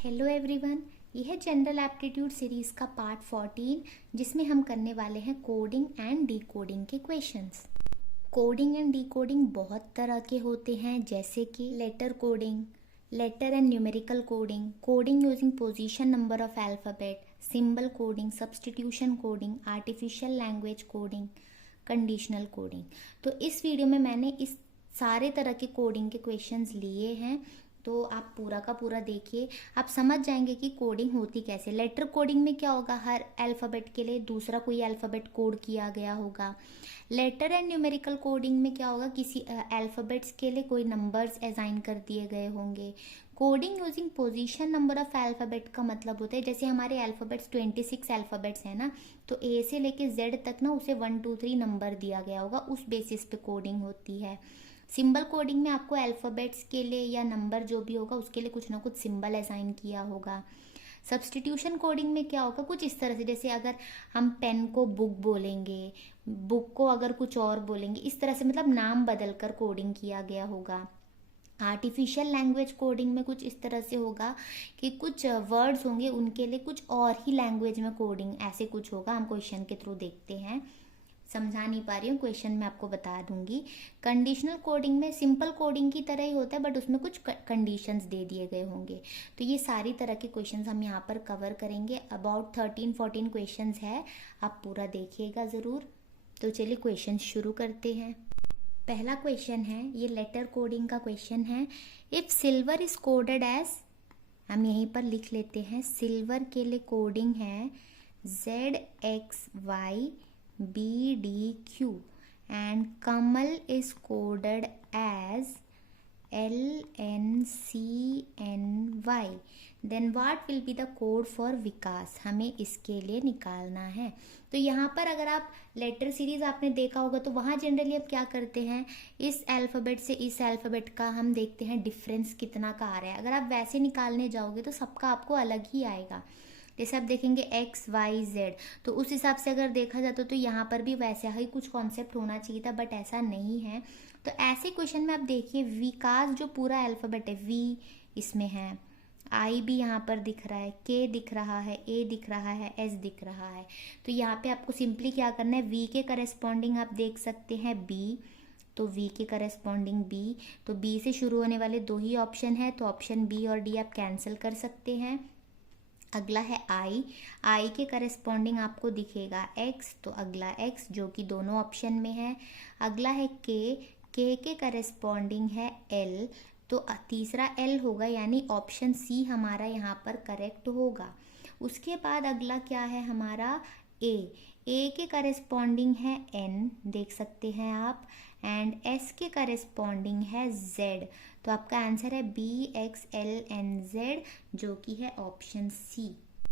Hello everyone, यह है general aptitude series का पार्ट 14 जिसमें हम करने वाले हैं कोडिंग एंड डिकोडिंग के क्वेश्चंस। कोडिंग एंड डिकोडिंग बहुत तरह के होते हैं, जैसे कि letter coding, letter and numerical coding, coding using position number of alphabet, symbol coding, substitution coding, artificial language coding, conditional coding. तो इस वीडियो में मैंने इस सारे तरह के कोडिंग के क्वेश्चंस लिए हैं, तो आप पूरा का पूरा देखिए, आप समझ जाएंगे कि कोडिंग होती कैसे। लेटर कोडिंग में क्या होगा, हर अल्फ़ाबेट के लिए दूसरा कोई अल्फ़ाबेट कोड किया गया होगा। लेटर एंड न्यूमेरिकल कोडिंग में क्या होगा, किसी अल्फ़ाबेट्स के लिए कोई नंबर्स असाइन कर दिए गए होंगे। Coding using position number of alphabet का मतलब होता है, जैसे हमारे अल्फ़ाबेट्स 26 अल्फ़ाबेट्स हैं ना, तो ए से लेके जेड तक ना उसे 1 2 3 नंबर दिया गया होगा, उस बेसिस पे कोडिंग होती है। सिंबल कोडिंग में आपको अल्फ़ाबेट्स के लिए या नंबर जो भी होगा उसके लिए कुछ ना कुछ सिंबल असाइन किया होगा। सब्स्टिट्यूशन कोडिंग में क्या होगा, कुछ इस तरह से, जैसे अगर हम पेन को बुक बोलेंगे, बुक को अगर कुछ और बोलेंगे, इस तरह से मतलब नाम बदल कर कोडिंग किया गया होगा। आर्टिफिशियल लैंग्वेज कोडिंग में कुछ इस तरह से होगा कि कुछ वर्ड्स होंगे उनके लिए कुछ और ही लैंग्वेज में कोडिंग, ऐसे कुछ होगा। हम क्वेश्चन के थ्रू देखते हैं, समझा नहीं पा रही हूँ क्वेश्चन में आपको बता दूंगी। कंडीशनल कोडिंग में सिंपल कोडिंग की तरह ही होता है, बट उसमें कुछ कंडीशंस दे दिए गए होंगे। तो ये सारी तरह के क्वेश्चंस हम यहाँ पर कवर करेंगे। अबाउट 13-14 क्वेश्चंस है, आप पूरा देखिएगा ज़रूर। तो चलिए क्वेश्चन शुरू करते हैं। पहला क्वेश्चन है, ये लेटर कोडिंग का क्वेश्चन है। If silver is coded as, हम यहीं पर लिख लेते हैं, सिल्वर के लिए कोडिंग है ZXY BDQ and Kamal is coded as LNCNY, then what will be the code for विकास, हमें इसके लिए निकालना है। तो यहाँ पर अगर आप लेटर सीरीज आपने देखा होगा तो वहाँ जनरली अब क्या करते हैं, इस अल्फ़ाबेट से इस अल्फ़ाबेट का हम देखते हैं डिफरेंस कितना का आ रहा है। अगर आप वैसे निकालने जाओगे तो सबका आपको अलग ही आएगा। जैसे आप देखेंगे XYZ, तो उस हिसाब से अगर देखा जाता तो यहाँ पर भी वैसा ही कुछ कॉन्सेप्ट होना चाहिए था, बट ऐसा नहीं है। तो ऐसे क्वेश्चन में आप देखिए, विकास जो पूरा अल्फ़ाबेट है, V इसमें है, I भी यहाँ पर दिख रहा है, K दिख रहा है, A दिख रहा है, S दिख रहा है। तो यहाँ पे आपको सिंपली क्या करना है, V के करस्पॉन्डिंग आप देख सकते हैं B, तो V के करस्पॉन्डिंग B, तो B से शुरू होने वाले दो ही ऑप्शन है, तो ऑप्शन B और D आप कैंसिल कर सकते हैं। अगला है I के करस्पॉन्डिंग आपको दिखेगा X, तो अगला X जो कि दोनों ऑप्शन में है। अगला है K के करस्पॉन्डिंग है L, तो तीसरा L होगा, यानी ऑप्शन C हमारा यहाँ पर करेक्ट होगा। उसके बाद अगला क्या है हमारा A के करस्पॉन्डिंग है N, देख सकते हैं आप, एंड S के करस्पॉन्डिंग है Z, तो आपका आंसर है BXLNZ जो कि है ऑप्शन C।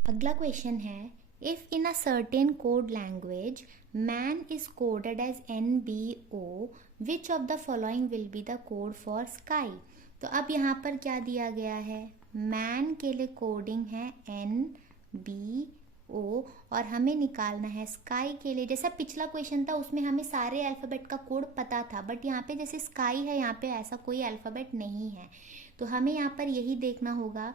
अगला क्वेश्चन है, if in a certain code language man is coded as NBO, which of the following will be the code for sky. तो अब यहाँ पर क्या दिया गया है, मैन के लिए कोडिंग है NBO और हमें निकालना है स्काई के लिए। जैसा पिछला क्वेश्चन था उसमें हमें सारे अल्फ़ाबेट का कोड पता था, बट यहाँ पे जैसे स्काई है, यहाँ पे ऐसा कोई अल्फ़ाबेट नहीं है, तो हमें यहाँ पर यही देखना होगा।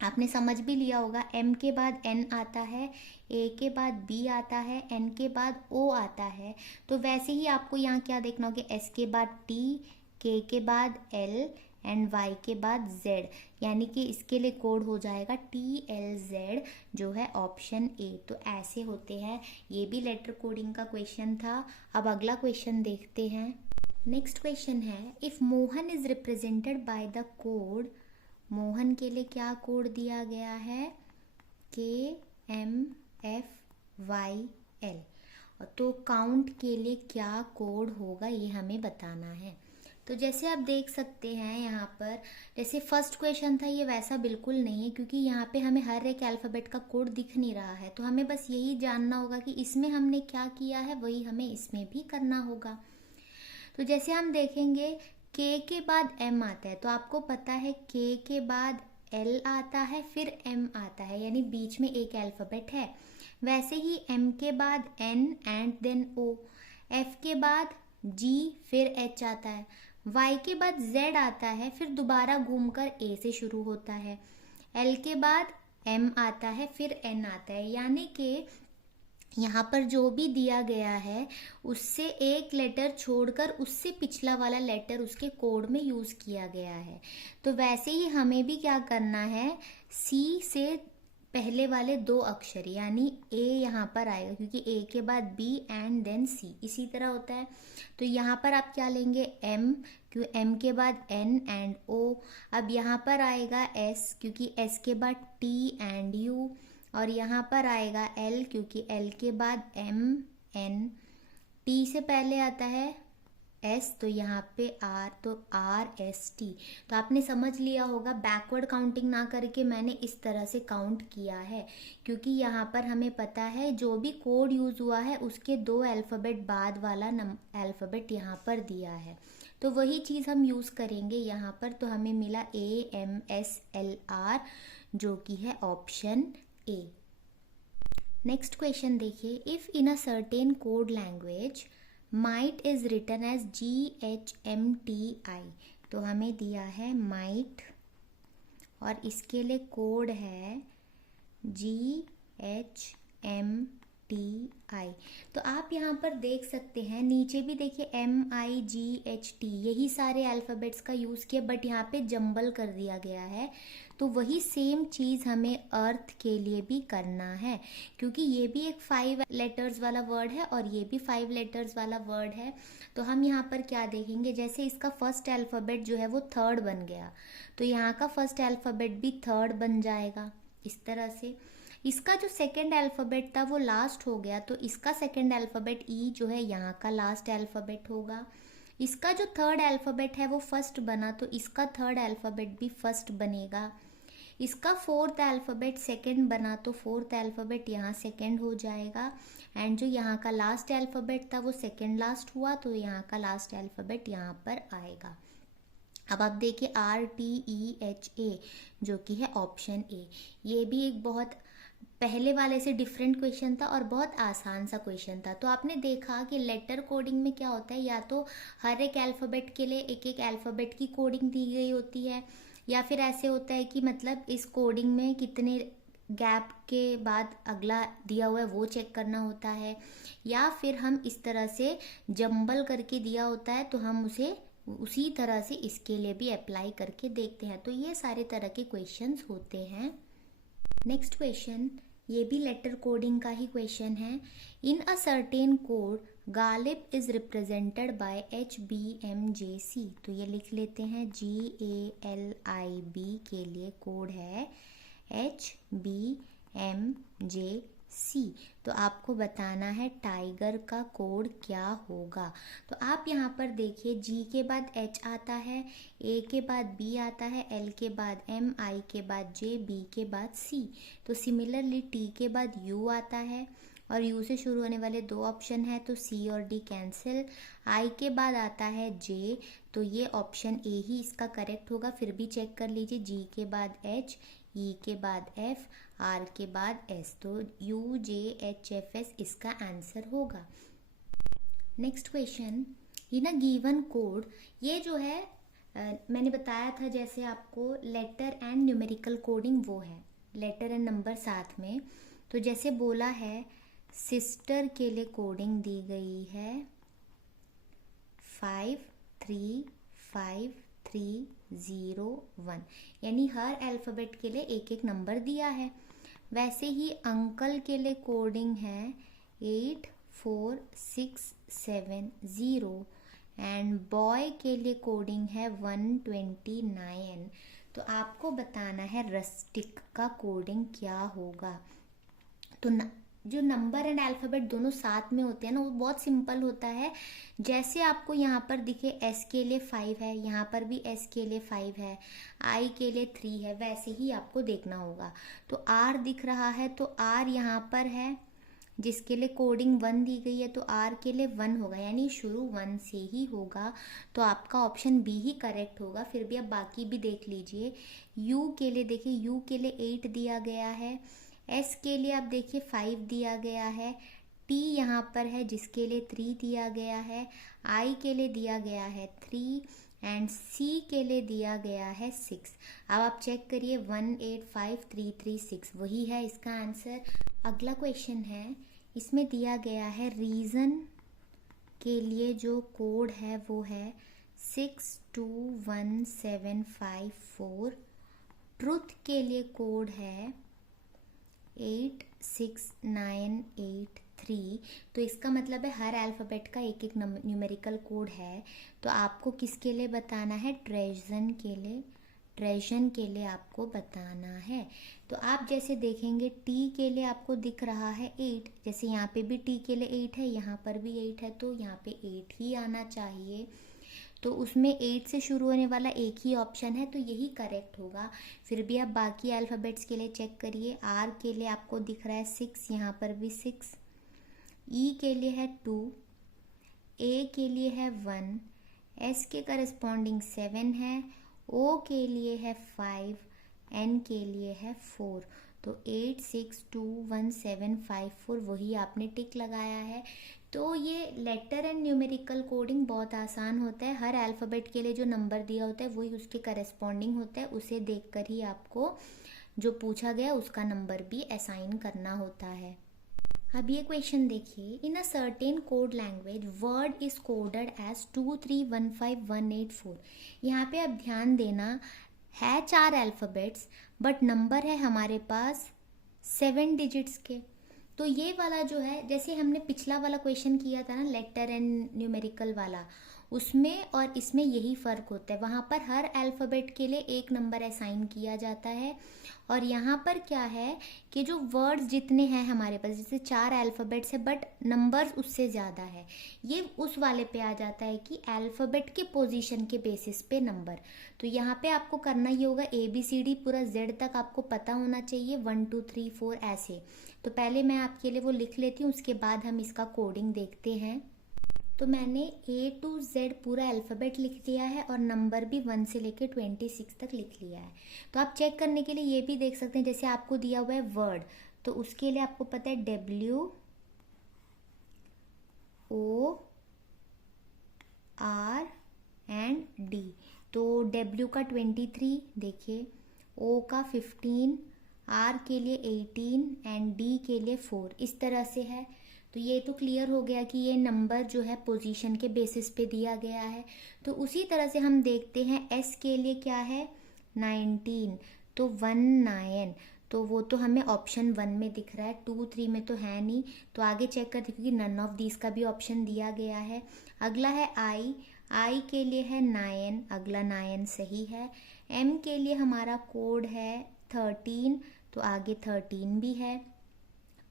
आपने समझ भी लिया होगा, M के बाद N आता है, A के बाद B आता है, N के बाद O आता है, तो वैसे ही आपको यहाँ क्या देखना होगा, S के बाद T, K के बाद L एंड Y के बाद Z, यानी कि इसके लिए कोड हो जाएगा TLZ जो है ऑप्शन A। तो ऐसे होते हैं, ये भी लेटर कोडिंग का क्वेश्चन था। अब अगला क्वेश्चन देखते हैं। नेक्स्ट क्वेश्चन है, if Mohan is represented by the code, Mohan के लिए क्या कोड दिया गया है, KMFYL, तो काउंट के लिए क्या कोड होगा ये हमें बताना है। तो जैसे आप देख सकते हैं यहाँ पर, जैसे फर्स्ट क्वेश्चन था ये वैसा बिल्कुल नहीं है, क्योंकि यहाँ पे हमें हर एक अल्फ़ाबेट का कोड दिख नहीं रहा है, तो हमें बस यही जानना होगा कि इसमें हमने क्या किया है वही हमें इसमें भी करना होगा। तो जैसे हम देखेंगे K के बाद M आता है, तो आपको पता है K के बाद L आता है, फिर M आता है, यानी बीच में एक अल्फ़ाबेट है। वैसे ही M के बाद N and then O, F के बाद G फिर H आता है, Y के बाद Z आता है, फिर दोबारा घूमकर A से शुरू होता है, L के बाद M आता है, फिर N आता है, यानी कि यहाँ पर जो भी दिया गया है उससे एक लेटर छोड़कर उससे पिछला वाला लेटर उसके कोड में यूज़ किया गया है। तो वैसे ही हमें भी क्या करना है, C से पहले वाले 2 अक्षर यानी A यहाँ पर आएगा, क्योंकि A के बाद B एंड देन C इसी तरह होता है। तो यहाँ पर आप क्या लेंगे, M, क्योंकि M के बाद N एंड O। अब यहाँ पर आएगा S, क्योंकि S के बाद T एंड U। और यहाँ पर आएगा L, क्योंकि L के बाद M, N। T से पहले आता है S, तो यहाँ पे R, तो R S T। तो आपने समझ लिया होगा, बैकवर्ड काउंटिंग ना करके मैंने इस तरह से काउंट किया है, क्योंकि यहाँ पर हमें पता है जो भी कोड यूज़ हुआ है उसके 2 अल्फ़ाबेट बाद वाला अल्फ़ाबेट यहाँ पर दिया है। तो वही चीज़ हम यूज़ करेंगे यहाँ पर। तो हमें मिला AMSLR, जो कि है ऑप्शन A। नेक्स्ट क्वेश्चन देखिए, if in a certain code language might is written as GHMTI। तो हमें दिया है माइट और इसके लिए कोड है GHMTI। तो आप यहाँ पर देख सकते हैं, नीचे भी देखिए MIGHT, यही सारे अल्फ़ाबेट्स का यूज़ किया, बट यहाँ पे जंबल कर दिया गया है। तो वही सेम चीज़ हमें अर्थ के लिए भी करना है, क्योंकि ये भी एक 5 लेटर्स वाला वर्ड है और ये भी 5 लेटर्स वाला वर्ड है। तो हम यहाँ पर क्या देखेंगे, जैसे इसका फर्स्ट अल्फ़ाबेट जो है वो 3rd बन गया, तो यहाँ का फर्स्ट अल्फ़ाबेट भी 3rd बन जाएगा इस तरह से। इसका जो सेकंड अल्फ़ाबेट था वो लास्ट हो गया, तो इसका सेकंड अल्फ़ाबेट E जो है यहाँ का लास्ट अल्फ़ाबेट होगा। इसका जो 3rd अल्फ़ाबेट है वो फर्स्ट बना, तो इसका 3rd अल्फ़ाबेट भी फर्स्ट बनेगा। इसका 4th अल्फ़ाबेट सेकंड बना, तो 4th अल्फ़ाबेट यहाँ सेकंड हो जाएगा। एंड जो यहाँ का लास्ट अल्फ़ाबेट था वो सेकंड लास्ट हुआ, तो यहाँ का लास्ट अल्फ़ाबेट यहाँ पर आएगा। अब आप देखिए RTEHA, जो कि है ऑप्शन A। ये भी एक बहुत पहले वाले से डिफरेंट क्वेश्चन था और बहुत आसान सा क्वेश्चन था। तो आपने देखा कि लेटर कोडिंग में क्या होता है, या तो हर एक अल्फ़ाबेट के लिए एक एक अल्फ़ाबेट की कोडिंग दी गई होती है, या फिर ऐसे होता है कि मतलब इस कोडिंग में कितने गैप के बाद अगला दिया हुआ है वो चेक करना होता है, या फिर हम इस तरह से जंबल करके दिया होता है तो हम उसे उसी तरह से इसके लिए भी अप्लाई करके देखते हैं। तो ये सारे तरह के क्वेश्चंस होते हैं। नेक्स्ट क्वेश्चन, ये भी लेटर कोडिंग का ही क्वेश्चन है। In a certain code Ghalib is represented by HBMJC। तो ये लिख लेते हैं, GALIB के लिए कोड है HBMJC। तो आपको बताना है टाइगर का कोड क्या होगा। तो आप यहाँ पर देखिए, G के बाद H आता है, A के बाद B आता है, L के बाद M, I के बाद J, B के बाद C। तो सिमिलरली T के बाद U आता है और U से शुरू होने वाले 2 ऑप्शन है, तो C और D कैंसिल। I के बाद आता है J, तो ये ऑप्शन A ही इसका करेक्ट होगा। फिर भी चेक कर लीजिए, G के बाद H, E के बाद F, R के बाद S, तो UJHFS इसका आंसर होगा। Next question, in a given code, ये जो है मैंने बताया था जैसे आपको लेटर एंड न्यूमेरिकल कोडिंग, वो है लेटर एंड नंबर साथ में। तो जैसे बोला है, सिस्टर के लिए कोडिंग दी गई है 53530 यानी हर अल्फ़ाबेट के लिए एक एक नंबर दिया है। वैसे ही अंकल के लिए कोडिंग है 84670 एंड बॉय के लिए कोडिंग है 129। तो आपको बताना है रस्टिक का कोडिंग क्या होगा। तो जो नंबर एंड अल्फ़ाबेट दोनों साथ में होते हैं ना, वो बहुत सिंपल होता है। जैसे आपको यहाँ पर दिखे S के लिए 5 है, यहाँ पर भी S के लिए 5 है, I के लिए 3 है, वैसे ही आपको देखना होगा। तो R दिख रहा है, तो R यहाँ पर है, जिसके लिए कोडिंग 1 दी गई है, तो R के लिए 1 होगा, यानी शुरू 1 से ही होगा। तो आपका ऑप्शन B ही करेक्ट होगा। फिर भी अब बाकी भी देख लीजिए। U के लिए देखिए, U के लिए 8 दिया गया है, S के लिए आप देखिए 5 दिया गया है, T यहाँ पर है जिसके लिए 3 दिया गया है, I के लिए दिया गया है 3 एंड सी के लिए दिया गया है 6। अब आप चेक करिए 185336 वही है इसका आंसर। अगला क्वेश्चन है, इसमें दिया गया है रीज़न के लिए जो कोड है वो है 621754। ट्रुथ के लिए कोड है 86983। तो इसका मतलब है हर अल्फ़ाबेट का एक एक न्यूमेरिकल कोड है। तो आपको किसके लिए बताना है? ट्रेजन के लिए आपको बताना है। तो आप जैसे देखेंगे टी के लिए आपको दिख रहा है 8, जैसे यहाँ पे भी टी के लिए 8 है, यहाँ पर भी 8 है, तो यहाँ पे 8 ही आना चाहिए। तो उसमें 8 से शुरू होने वाला एक ही ऑप्शन है, तो यही करेक्ट होगा। फिर भी आप बाकी अल्फ़ाबेट्स के लिए चेक करिए। आर के लिए आपको दिख रहा है 6, यहाँ पर भी 6। ई के लिए है 2, ए के लिए है 1, एस के करस्पॉन्डिंग 7 है, ओ के लिए है 5, एन के लिए है 4। तो 862175 वही आपने टिक लगाया है। तो ये लेटर एंड न्यूमेरिकल कोडिंग बहुत आसान होता है। हर अल्फ़ाबेट के लिए जो नंबर दिया होता है वही उसके करस्पॉन्डिंग होता है, उसे देखकर ही आपको जो पूछा गया उसका नंबर भी असाइन करना होता है। अब ये क्वेश्चन देखिए, in a certain code language word is coded as 2315184। यहाँ पे अब ध्यान देना है 4 अल्फ़ाबेट्स बट नंबर है हमारे पास 7 डिजिट्स के। तो ये वाला जो है, जैसे हमने पिछला वाला क्वेश्चन किया था ना लेटर एंड न्यूमेरिकल वाला, उसमें और इसमें यही फ़र्क होता है। वहाँ पर हर अल्फ़ाबेट के लिए एक नंबर असाइन किया जाता है, और यहाँ पर क्या है कि जो वर्ड्स जितने हैं हमारे पास, जैसे 4 अल्फ़ाबेट्स है बट नंबर्स उससे ज़्यादा है, ये उस वाले पे आ जाता है कि अल्फ़ाबेट के पोजीशन के बेसिस पे नंबर। तो यहाँ पे आपको करना ये होगा ABCD पूरा Z तक आपको पता होना चाहिए, 1 2 3 4 ऐसे। तो पहले मैं आपके लिए वो लिख लेती हूँ, उसके बाद हम इसका कोडिंग देखते हैं। तो मैंने A to Z पूरा अल्फ़ाबेट लिख दिया है और नंबर भी 1 से लेके 26 तक लिख लिया है। तो आप चेक करने के लिए ये भी देख सकते हैं, जैसे आपको दिया हुआ है वर्ड, तो उसके लिए आपको पता है WOR एंड D। तो W का 23 देखिए, O का 15, R के लिए 18 एंड D के लिए 4, इस तरह से है। तो ये तो क्लियर हो गया कि ये नंबर जो है पोजीशन के बेसिस पे दिया गया है। तो उसी तरह से हम देखते हैं S के लिए क्या है 19, तो 19, तो वो तो हमें ऑप्शन 1 में दिख रहा है, 2 3 में तो है नहीं। तो आगे चेक करते क्योंकि नन ऑफ दीज का भी ऑप्शन दिया गया है। अगला है I के लिए है 9, अगला 9 सही है। M के लिए हमारा कोड है 13, तो आगे 13 भी है।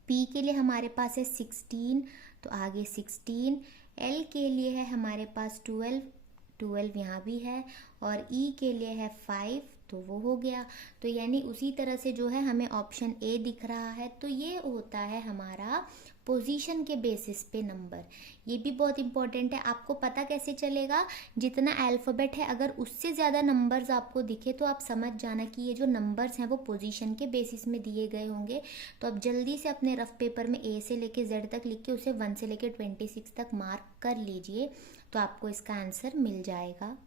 P के लिए हमारे पास है 16, तो आगे 16। L के लिए है हमारे पास 12 यहाँ भी है, और E के लिए है 5, तो वो हो गया। तो यानी उसी तरह से जो है हमें ऑप्शन A दिख रहा है। तो ये होता है हमारा पोजीशन के बेसिस पे नंबर। ये भी बहुत इंपॉर्टेंट है। आपको पता कैसे चलेगा? जितना अल्फ़ाबेट है अगर उससे ज़्यादा नंबर्स आपको दिखे तो आप समझ जाना कि ये जो नंबर्स हैं वो पोजीशन के बेसिस में दिए गए होंगे। तो आप जल्दी से अपने रफ पेपर में A से लेके Z तक लिख के उसे 1 से लेके 26 तक मार्क कर लीजिए, तो आपको इसका आंसर मिल जाएगा।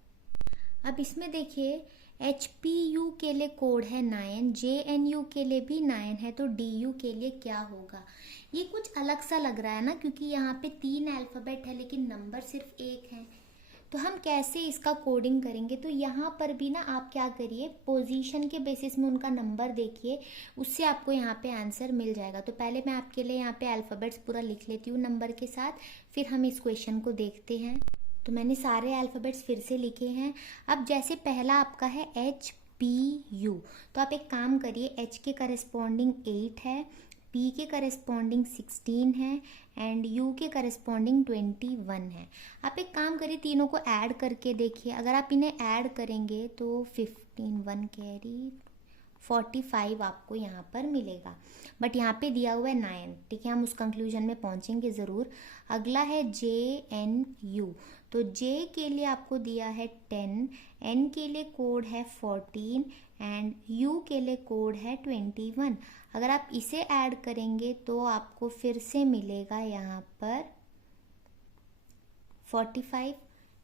अब इसमें देखिए HPU के लिए कोड है 9, JNU के लिए भी 9 है, तो DU के लिए क्या होगा? ये कुछ अलग सा लग रहा है ना, क्योंकि यहाँ पे 3 अल्फ़ाबेट है लेकिन नंबर सिर्फ 1 है। तो हम कैसे इसका कोडिंग करेंगे? तो यहाँ पर भी ना आप क्या करिए, पोजीशन के बेसिस में उनका नंबर देखिए, उससे आपको यहाँ पे आंसर मिल जाएगा। तो पहले मैं आपके लिए यहाँ पे अल्फ़ाबेट्स पूरा लिख लेती हूँ नंबर के साथ, फिर हम इस क्वेश्चन को देखते हैं। तो मैंने सारे अल्फ़ाबेट्स फिर से लिखे हैं। अब जैसे पहला आपका है HPU, तो आप एक काम करिए, H के करस्पॉन्डिंग 8 है, P के करस्पॉन्डिंग 16 है एंड U के करस्पॉन्डिंग 21 है। आप एक काम करिए, तीनों को ऐड करके देखिए। अगर आप इन्हें ऐड करेंगे तो 15 1 कैरी 45 आपको यहाँ पर मिलेगा, बट यहाँ पे दिया हुआ है 9। ठीक है, हम उस कंक्लूजन में पहुँचेंगे ज़रूर। अगला है JNU, तो J के लिए आपको दिया है 10, N के लिए कोड है 14 एंड U के लिए कोड है 21। अगर आप इसे ऐड करेंगे तो आपको फिर से मिलेगा यहाँ पर 45।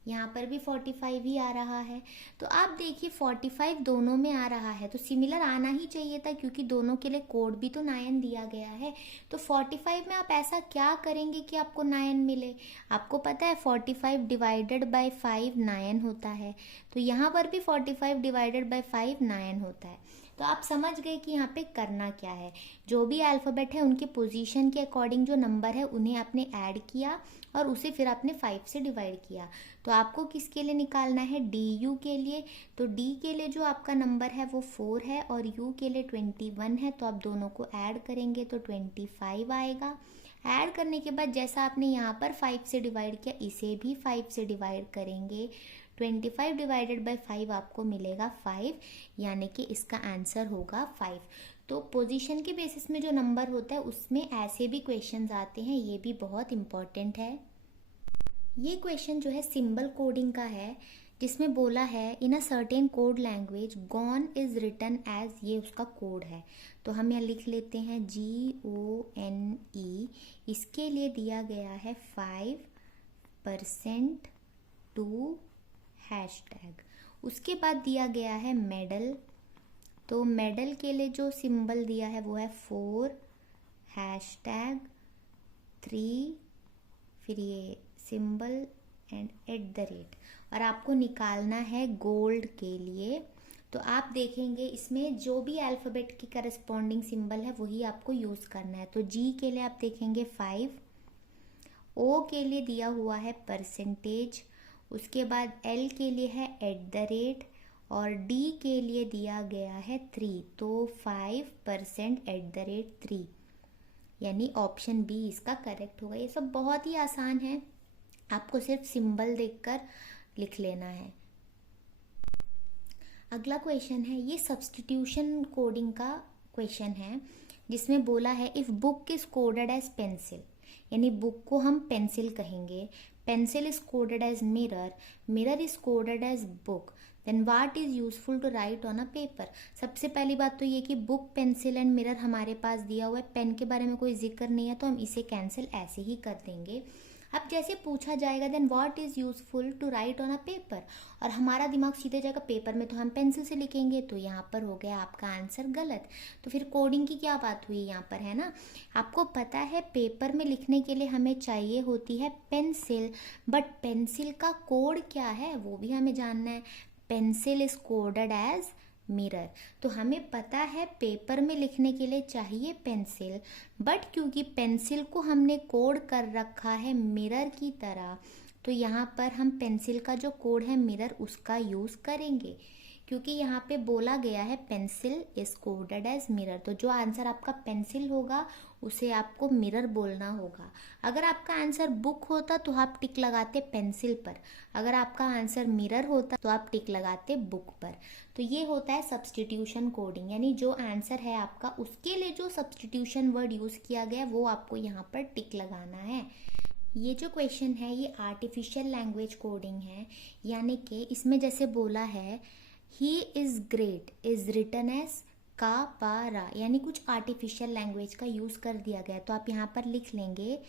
यहाँ पर भी 45 ही आ रहा है। तो आप देखिए 45 दोनों में आ रहा है, तो सिमिलर आना ही चाहिए था क्योंकि दोनों के लिए कोड भी तो 9 दिया गया है। तो 45 में आप ऐसा क्या करेंगे कि आपको 9 मिले? आपको पता है 45 डिवाइडेड बाय 5 9 होता है, तो यहाँ पर भी 45 डिवाइडेड बाय 5 9 होता है। तो आप समझ गए कि यहाँ पे करना क्या है। जो भी अल्फ़ाबेट है उनके पोजीशन के अकॉर्डिंग जो नंबर है उन्हें आपने ऐड किया और उसे फिर आपने 5 से डिवाइड किया। तो आपको किसके लिए निकालना है? डी यू के लिए। तो डी के लिए जो आपका नंबर है वो 4 है और यू के लिए 21 है, तो आप दोनों को ऐड करेंगे तो 25 आएगा। ऐड करने के बाद जैसा आपने यहाँ पर 5 से डिवाइड किया, इसे भी 5 से डिवाइड करेंगे। 25 डिवाइडेड बाय 5 आपको मिलेगा 5, यानी कि इसका आंसर होगा 5। तो पोजीशन के बेसिस में जो नंबर होता है उसमें ऐसे भी क्वेश्चंस आते हैं, ये भी बहुत इम्पॉर्टेंट है। ये क्वेश्चन जो है सिंबल कोडिंग का है, जिसमें बोला है in a certain code language gone is written as, ये उसका कोड है। तो हम यहाँ लिख लेते हैं GONE। इसके लिए दिया गया है 5% टू हैशटैग। उसके बाद दिया गया है मेडल। तो मेडल के लिए जो सिंबल दिया है वो है 4 हैशटैग 3, फिर ये सिंबल एंड @ और आपको निकालना है गोल्ड के लिए। तो आप देखेंगे इसमें जो भी अल्फ़ाबेट की करस्पॉन्डिंग सिंबल है वही आपको यूज़ करना है। तो G के लिए आप देखेंगे 5, O के लिए दिया हुआ है %, उसके बाद L के लिए है @ और D के लिए दिया गया है 3। तो 5% @ 3, यानी ऑप्शन बी इसका करेक्ट होगा। ये सब बहुत ही आसान है, आपको सिर्फ सिंबल देखकर लिख लेना है। अगला क्वेश्चन है, ये सब्स्टिट्यूशन कोडिंग का क्वेश्चन है, जिसमें बोला है if book is coded as pencil, यानी बुक को हम पेंसिल कहेंगे, pencil is coded as mirror, mirror is coded as book, then what is useful to write on a paper. सबसे पहली बात तो ये कि बुक, पेंसिल एंड मिरर हमारे पास दिया हुआ है, पेन के बारे में कोई जिक्र नहीं है, तो हम इसे कैंसिल ऐसे ही कर देंगे। अब जैसे पूछा जाएगा then what is useful to write on a paper, और हमारा दिमाग सीधे जाएगा पेपर में तो हम पेंसिल से लिखेंगे, तो यहाँ पर हो गया आपका आंसर गलत। तो फिर कोडिंग की क्या बात हुई यहाँ पर, है ना। आपको पता है पेपर में लिखने के लिए हमें चाहिए होती है पेंसिल, बट पेंसिल का कोड क्या है वो भी हमें जानना है। Pencil is coded as mirror, तो हमें पता है पेपर में लिखने के लिए चाहिए पेंसिल, बट क्योंकि पेंसिल को हमने कोड कर रखा है मिरर की तरह, तो यहाँ पर हम पेंसिल का जो कोड है मिरर उसका यूज़ करेंगे, क्योंकि यहाँ पे बोला गया है pencil is coded as mirror. तो जो आंसर आपका पेंसिल होगा उसे आपको मिरर बोलना होगा। अगर आपका आंसर बुक होता तो आप टिक लगाते पेंसिल पर, अगर आपका आंसर मिरर होता तो आप टिक लगाते बुक पर। तो ये होता है सब्स्टिट्यूशन कोडिंग, यानी जो आंसर है आपका उसके लिए जो सब्स्टिट्यूशन वर्ड यूज़ किया गया वो आपको यहाँ पर टिक लगाना है। ये जो क्वेश्चन है ये आर्टिफिशियल लैंग्वेज कोडिंग है, यानी कि इसमें जैसे बोला है he is great is written as का पा रा, यानी कुछ आर्टिफिशियल लैंग्वेज का यूज़ कर दिया गया। तो आप यहाँ पर लिख लेंगे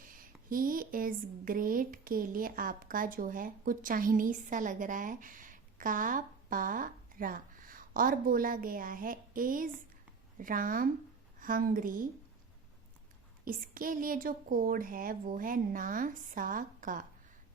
ही इज़ ग्रेट के लिए आपका जो है कुछ चाइनीज़ सा लग रहा है, का पा रा, और बोला गया है इज़ राम हंग्री, इसके लिए जो कोड है वो है ना सा का।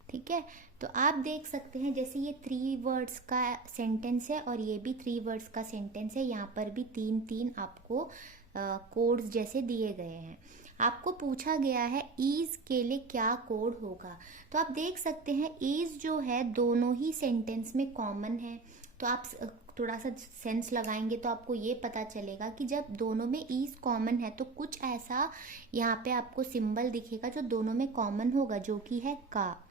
ठीक है, तो आप देख सकते हैं जैसे ये 3 वर्ड्स का सेंटेंस है और ये भी 3 वर्ड्स का सेंटेंस है, यहाँ पर भी 3-3 आपको कोड्स जैसे दिए गए हैं। आपको पूछा गया है ईज के लिए क्या कोड होगा, तो आप देख सकते हैं ईज जो है दोनों ही सेंटेंस में कॉमन है। तो आप थोड़ा सा सेंस लगाएंगे तो आपको ये पता चलेगा कि जब दोनों में ईज कॉमन है तो कुछ ऐसा यहाँ पे आपको सिंबल दिखेगा जो दोनों में कॉमन होगा, जो कि है का।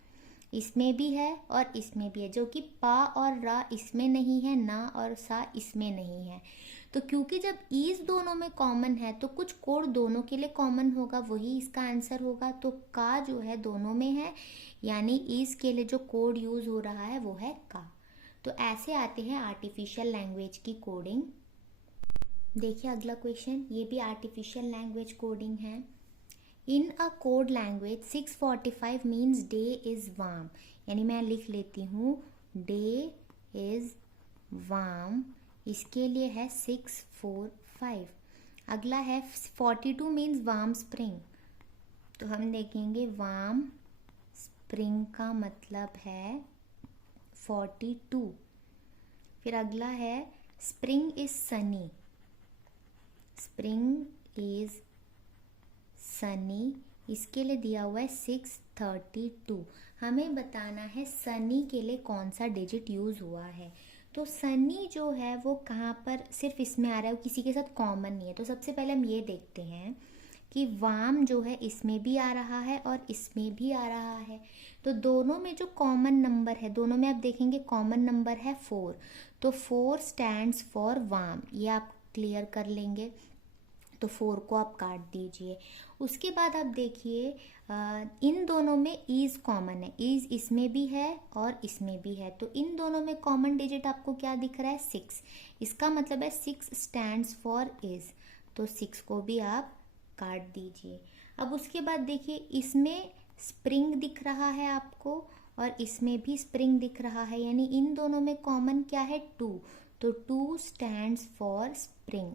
इसमें भी है और इसमें भी है, जो कि पा और रा इसमें नहीं है, ना और सा इसमें नहीं है। तो क्योंकि जब ईज दोनों में कॉमन है तो कुछ कोड दोनों के लिए कॉमन होगा, वही इसका आंसर होगा। तो का जो है दोनों में है, यानी ईज के लिए जो कोड यूज हो रहा है वो है का। तो ऐसे आते हैं आर्टिफिशियल लैंग्वेज की कोडिंग। देखिए अगला क्वेश्चन, ये भी आर्टिफिशियल लैंग्वेज कोडिंग है। In a code language 6:45 means day is warm, यानी मैं लिख लेती हूँ डे इज़ वार्म, इसके लिए है 6:45। अगला है 42 मीन्स वार्म स्प्रिंग, तो हम देखेंगे वार्म स्प्रिंग का मतलब है 42। फिर अगला है spring is Sunny, spring is Sunny, इसके लिए दिया हुआ है 6:32। हमें बताना है सनी के लिए कौन सा डिजिट यूज़ हुआ है। तो सनी जो है वो कहाँ पर सिर्फ इसमें आ रहा है, वो किसी के साथ कॉमन नहीं है। तो सबसे पहले हम ये देखते हैं कि वाम जो है इसमें भी आ रहा है और इसमें भी आ रहा है। तो दोनों में जो कॉमन नंबर है, दोनों में आप देखेंगे कॉमन नंबर है 4, तो 4 स्टैंड्स फॉर वाम, ये आप क्लियर कर लेंगे। तो 4 को आप काट दीजिए। उसके बाद आप देखिए इन दोनों में ईज कॉमन है, ईज इसमें भी है और इसमें भी है, तो इन दोनों में कॉमन डिजिट आपको क्या दिख रहा है 6, इसका मतलब है 6 स्टैंड्स फॉर इज, तो 6 को भी आप काट दीजिए। अब उसके बाद देखिए इसमें स्प्रिंग दिख रहा है आपको और इसमें भी स्प्रिंग दिख रहा है, यानी इन दोनों में कॉमन क्या है 2, तो 2 स्टैंड्स फॉर स्प्रिंग,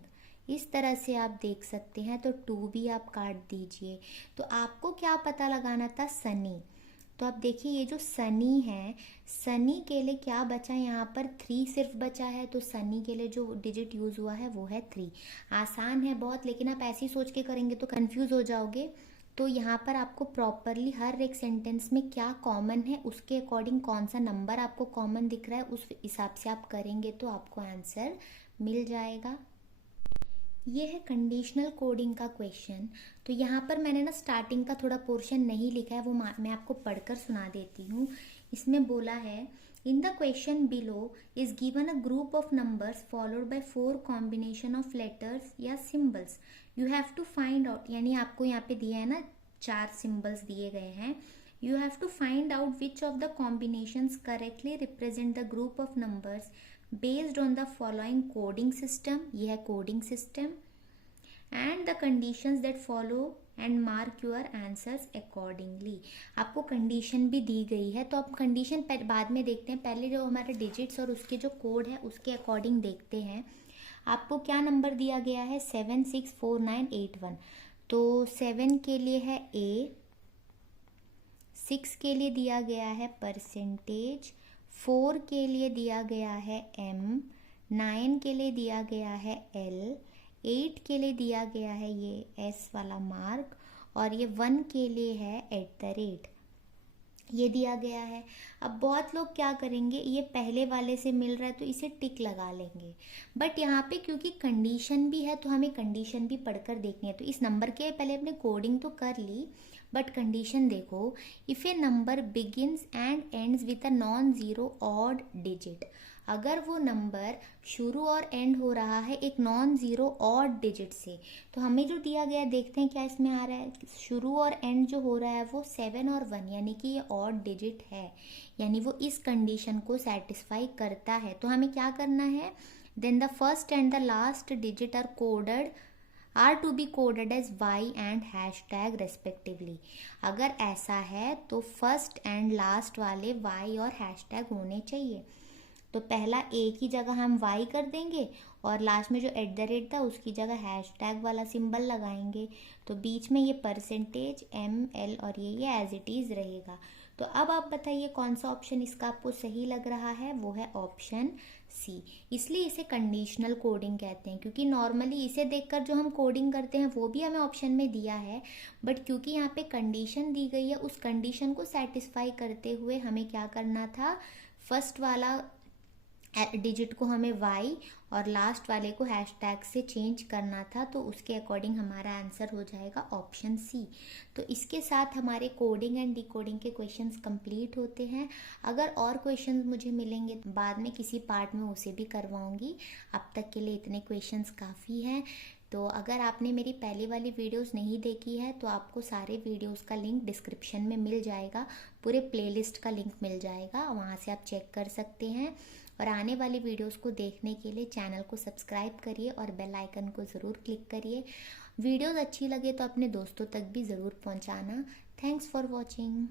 इस तरह से आप देख सकते हैं। तो 2 भी आप काट दीजिए। तो आपको क्या पता लगाना था सनी, तो आप देखिए ये जो सनी है, सनी के लिए क्या बचा यहाँ पर 3 सिर्फ बचा है, तो सनी के लिए जो डिजिट यूज़ हुआ है वो है 3। आसान है बहुत, लेकिन आप ऐसे ही सोच के करेंगे तो कंफ्यूज हो जाओगे। तो यहाँ पर आपको प्रॉपरली हर एक सेंटेंस में क्या कॉमन है उसके अकॉर्डिंग कौन सा नंबर आपको कॉमन दिख रहा है उस हिसाब से आप करेंगे तो आपको आंसर मिल जाएगा। ये है कंडीशनल कोडिंग का क्वेश्चन। तो यहाँ पर मैंने ना स्टार्टिंग का थोड़ा पोर्शन नहीं लिखा है, वो मैं आपको पढ़कर सुना देती हूँ। इसमें बोला है in the question below is given a group of numbers followed by 4 combination of letters या symbols, you have to find out, यानी आपको यहाँ पे दिया है ना 4 सिम्बल्स दिए गए हैं, you have to find out which of the combinations correctly represent the group of numbers based on the following coding system, ये है coding system, and the conditions that follow and mark your answers accordingly। आपको condition भी दी गई है, तो आप condition बाद में देखते हैं, पहले जो हमारे डिजिट्स और उसके जो कोड है उसके अकॉर्डिंग देखते हैं। आपको क्या नंबर दिया गया है 764981, तो 7 के लिए है A, 6 के लिए दिया गया है परसेंटेज, 4 के लिए दिया गया है M, 9 के लिए दिया गया है L, 8 के लिए दिया गया है ये S वाला मार्क, और ये 1 के लिए है @ ये दिया गया है। अब बहुत लोग क्या करेंगे, ये पहले वाले से मिल रहा है तो इसे टिक लगा लेंगे, बट यहाँ पे क्योंकि कंडीशन भी है तो हमें कंडीशन भी पढ़कर देखनी है। तो इस नंबर के पहले अपने कोडिंग तो कर ली, बट कंडीशन देखो, if A number begins and ends with a non zero odd digit, अगर वो नंबर शुरू और एंड हो रहा है एक नॉन ज़ीरो ऑड डिजिट से, तो हमें जो दिया गया देखते हैं क्या इसमें आ रहा है, शुरू और एंड जो हो रहा है वो 7 और 1, यानी कि ये ऑड डिजिट है, यानी वो इस कंडीशन को सेटिस्फाई करता है। तो हमें क्या करना है, then the first and the last digit are to be coded as y and hashtag respectively. अगर ऐसा है तो फर्स्ट एंड लास्ट वाले y और हैशटैग होने चाहिए। तो पहला A की जगह हम y कर देंगे और लास्ट में जो @ था उसकी जगह हैशटैग वाला सिंबल लगाएंगे। तो बीच में ये परसेंटेज M L और ये एज इट इज़ रहेगा। तो अब आप बताइए कौन सा ऑप्शन इसका आपको सही लग रहा है, वो है ऑप्शन सी। इसलिए इसे कंडीशनल कोडिंग कहते हैं, क्योंकि नॉर्मली इसे देखकर जो हम कोडिंग करते हैं वो भी हमें ऑप्शन में दिया है, बट क्योंकि यहाँ पे कंडीशन दी गई है, उस कंडीशन को सेटिस्फाई करते हुए हमें क्या करना था, फर्स्ट वाला डिजिट को हमें y और लास्ट वाले को हैशटैग से चेंज करना था, तो उसके अकॉर्डिंग हमारा आंसर हो जाएगा ऑप्शन सी। तो इसके साथ हमारे कोडिंग एंड डिकोडिंग के क्वेश्चंस कंप्लीट होते हैं। अगर और क्वेश्चंस मुझे मिलेंगे बाद में किसी पार्ट में उसे भी करवाऊंगी। अब तक के लिए इतने क्वेश्चंस काफ़ी हैं। तो अगर आपने मेरी पहले वाली वीडियोस नहीं देखी है तो आपको सारे वीडियोस का लिंक डिस्क्रिप्शन में मिल जाएगा, पूरे प्लेलिस्ट का लिंक मिल जाएगा, वहाँ से आप चेक कर सकते हैं। और आने वाली वीडियोस को देखने के लिए चैनल को सब्सक्राइब करिए और बेल आइकन को ज़रूर क्लिक करिए। वीडियोस अच्छी लगे तो अपने दोस्तों तक भी ज़रूर पहुँचाना। Thanks for watching.